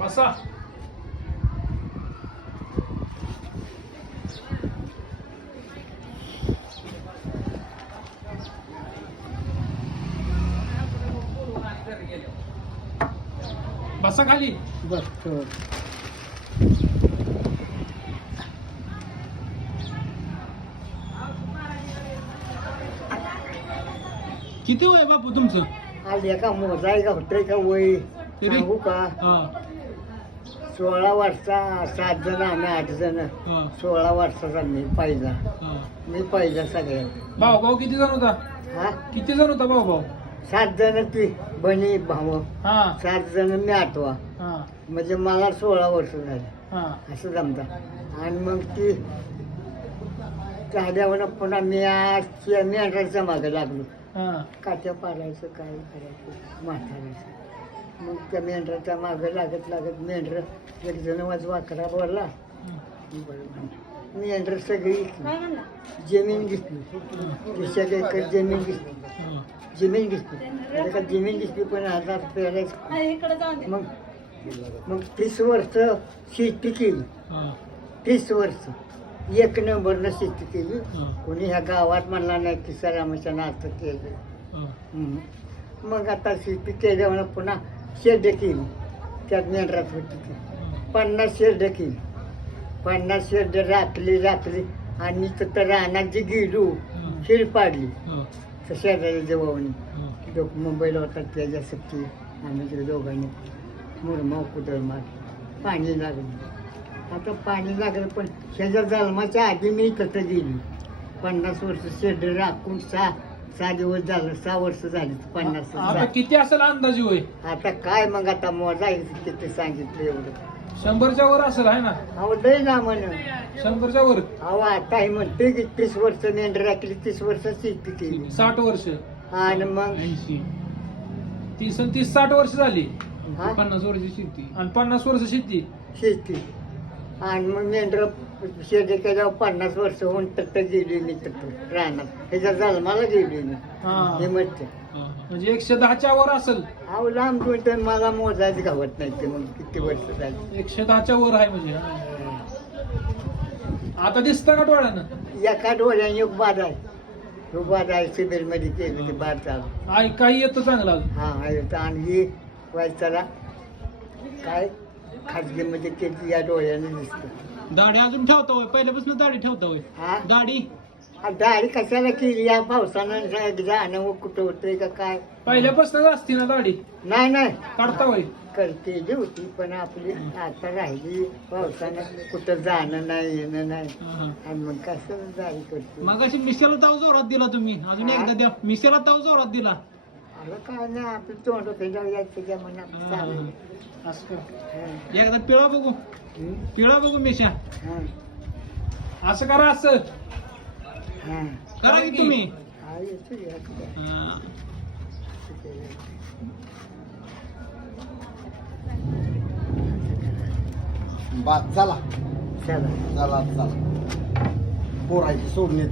बसा. बसा खाली. बस किती वय बापू तुमचं? आज एका मोजाय का होतंय का वय. तरी? सांगू का? हा. सोळा वर्षा सात जण आम्ही आठ जण. हा. सोळा वर्षाचा मी पहिला हा. मी पहिला सगळ्यात भाऊ भाऊ किती जण होता? हा? किती जण होता भाऊ भाऊ सात जण ती बनी भाव हा. सात जण मी आठवा. हा. म्हणजे मला सोळा वर्ष झाली. हा. असं जमतं. आणि मग ती झाल्यावर पुन्हा मी आज मेंढराच्या मागं लागलो. हा. काट्या पाडायचं काय करायचं म्हातारायचं मग त्या मेंढराच्या मागं लागत लागत मेंढर एक जण वाज वाकडा बोलला. बरं मेंढर सगळी जमीन दिसली तिसऱ्या एकर जमीन दिसली हा. जमीन दिसली आता का जमीन दिसली पण हजार पेरायचं मग मग तीस वर्ष शेती केली. हा. तीस वर्ष. एक नंबरनं शेती केली. हा. कोणी ह्या गावात म्हणला नाही की सरामाच्या नातं केलं. मग आता शेती केल्यावर पुन्हा शेड केली. त्यात मेंढरात होती ती. पन्नास शेड केली. पन्नास शेड राखली राखली आणि तर रानात जी गेलो. शिर पाडली. तर शेजारी हा. लोक मुंबईला होतात त्याच्यासाठी आम्ही तिकडे दोघांनी मुरमाव कुदळ मार पाणी लागलं आता पाणी लागलं पण शेजार जन्माच्या आधी मी इकडं गेली पन्नास वर्ष शेड राखून सहा सहा दिवस झालं सहा वर्ष झाली पन्नास झाली. किती असेल अंदाजे आता काय मग आता मोजायचं किती सांगितलं एवढं शंभरच्या वर असेल आहे ना? अहो लय ना म्हण. शंभरच्या वर? अहो आता हे म्हणते की तीस वर्ष मेंढर राखली तीस वर्ष साठ वर्ष. आणि मग? ऐंशी. तीस आणि तीस साठ वर्ष झाली. हा? पन्नास वर्ष शेती. आणि पन्नास वर्ष शेती. शेती. आणि मग मेंढर केल्यावर पन्नास वर्ष होऊन गेली मी तट्ट रानात. ह्याच्या जन्माला गेली मी हा. हा. म्हणजे एकशे दहाच्या वर असेल. अहो लांब दोन तर मला मोजायचं गावत नाही ते मग किती वर्ष झाली. एकशे दहाच्या वर आहे म्हणजे. हा. आता दिसतं का डोळ्यानं? एका डोळ्याने एक बाद आहे. तो बाद आहे सिबिलमध्ये केलं ते बाद चालू आई काही येतं चांगलं. हा तर. आणि ही व्हायच्याला काय खाजगीमध्ये केली या डोळ्याने दिसतं. दाढी अजून ठेवता होय. पहिल्यापासून दाढी ठेवता होय. हा? दाढी? दाढी कशाला केली? या पावसानं जाणं व कुठं होतंय का काय? पहिल्यापासूनच असती ना दाढी? नाही नाही. काढता होय. केली होती पण आपली आता राहिली. पावसानं कुठं जाणं नाही येणं नाही. हा, हा. आणि मग कसं दाढी करते? मग अशी मिसेला ताव जोरात दिला तुम्ही. अजून हा? एकदा द्या. मिसेला ताव जोरात दिला. अगं काय नाही आपलं तोंड होतं जाऊया त्याच्या मनात चालेल. असं. एकदा पिळा बघू हं? पिळा बघू मिशा हा. असं करा असं हा. करा की तुम्ही हा, येतो की, येतो की. हा. बाद चला चला चला चला पोरायची सोडण्यात